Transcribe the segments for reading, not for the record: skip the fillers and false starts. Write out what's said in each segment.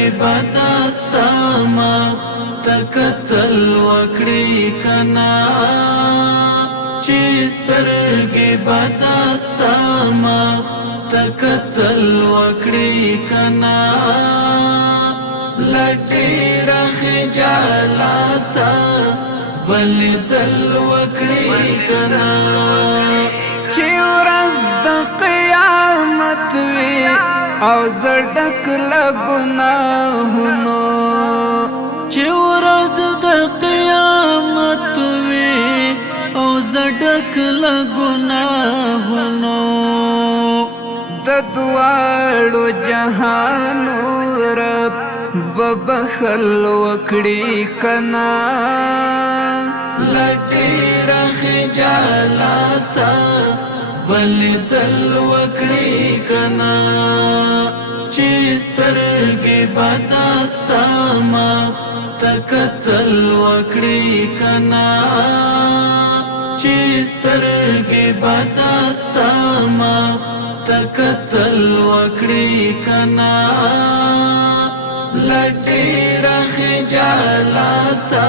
سترګې بداستا مخ تکتل وکړي کنا چې سترګې بداستا مخ تکتل وکړي کنا لټې خجالتا بلدل وکړي کنا چې ورځ د قیامت وي او زړک له ګناهونو چې ورځ د قیامت وي او زړک له ګناهونو د دواړو جهانو رب ببخل وکړي کنا لټې خجالتا بلدل وکړي کنا چې سترګې بداستا مخ تکتل وکړي کنا چې سترګې بداستا مخ تکتل وکړي کنا لټې خجالتا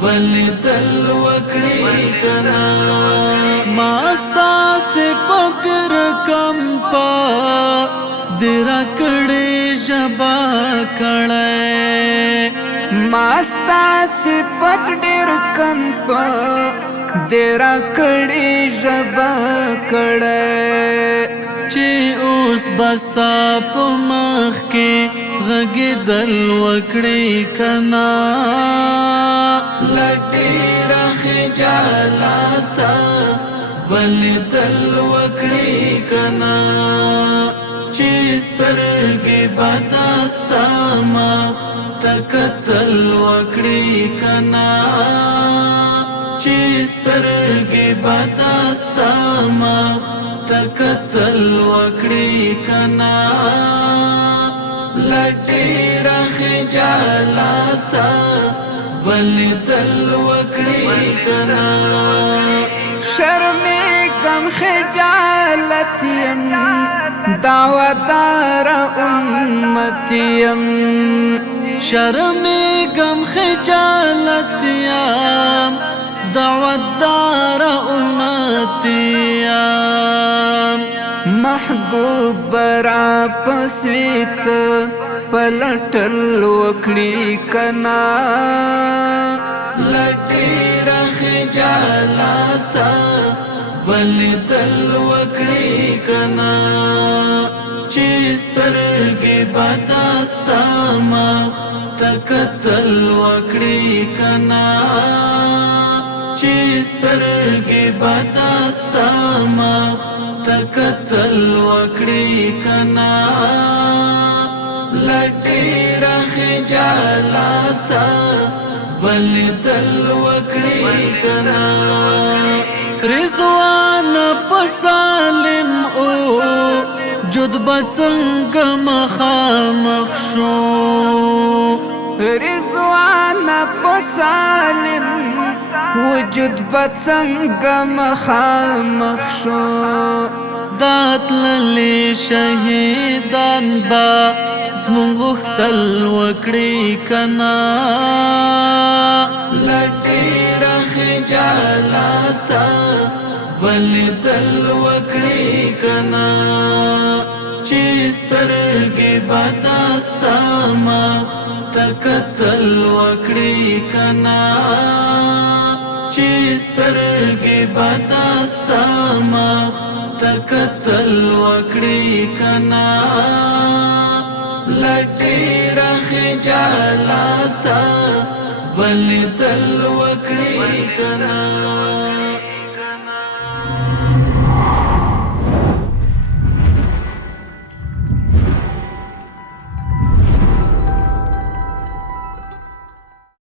بلدل وکړي کنا ماستا سے فکر کم پا درا کړي جبا کړه ماستا سے پت ډېر کم پا درا کړي جبا کړه چې اوس بستا په مخ کې غږېدل وکړي کنا لټې خجالتا بلدل وکړي کنا چې سترګې بداستا مخ تکتل وکړي کنا چې سترګې بداستا مخ تکتل وکړي کنا لټې خجالتا بلدل وکړي کنا شرمې کم خجالت یم دعوتدار امت یم شرمې کم خجالت یم دعوتدار امت یم محبوب برا پسیت پلټل وکړي کنا لټې خجالتا بلدل وکړي کنا چې سترګې بداستا مخ تکتل وکړي کنا چې سترګې بداستا مخ تکتل وکړي کنا لټې خجالتا بلدل وکړي کنا رضوان پسالم او جد بڅنګ مخامخ شو رضوان پسالم وجود بڅنګ مخامخ شو دات للی شهیدان با زمون غختل وکړي کنا لټې خجالتا بلدل وکړي کنا چې سترګې بداستا مخ تکتل وکړي کنا چې سترګې بداستا مخ تکتل وکړي کنا لټې خجالتا بلدل وکړي کنا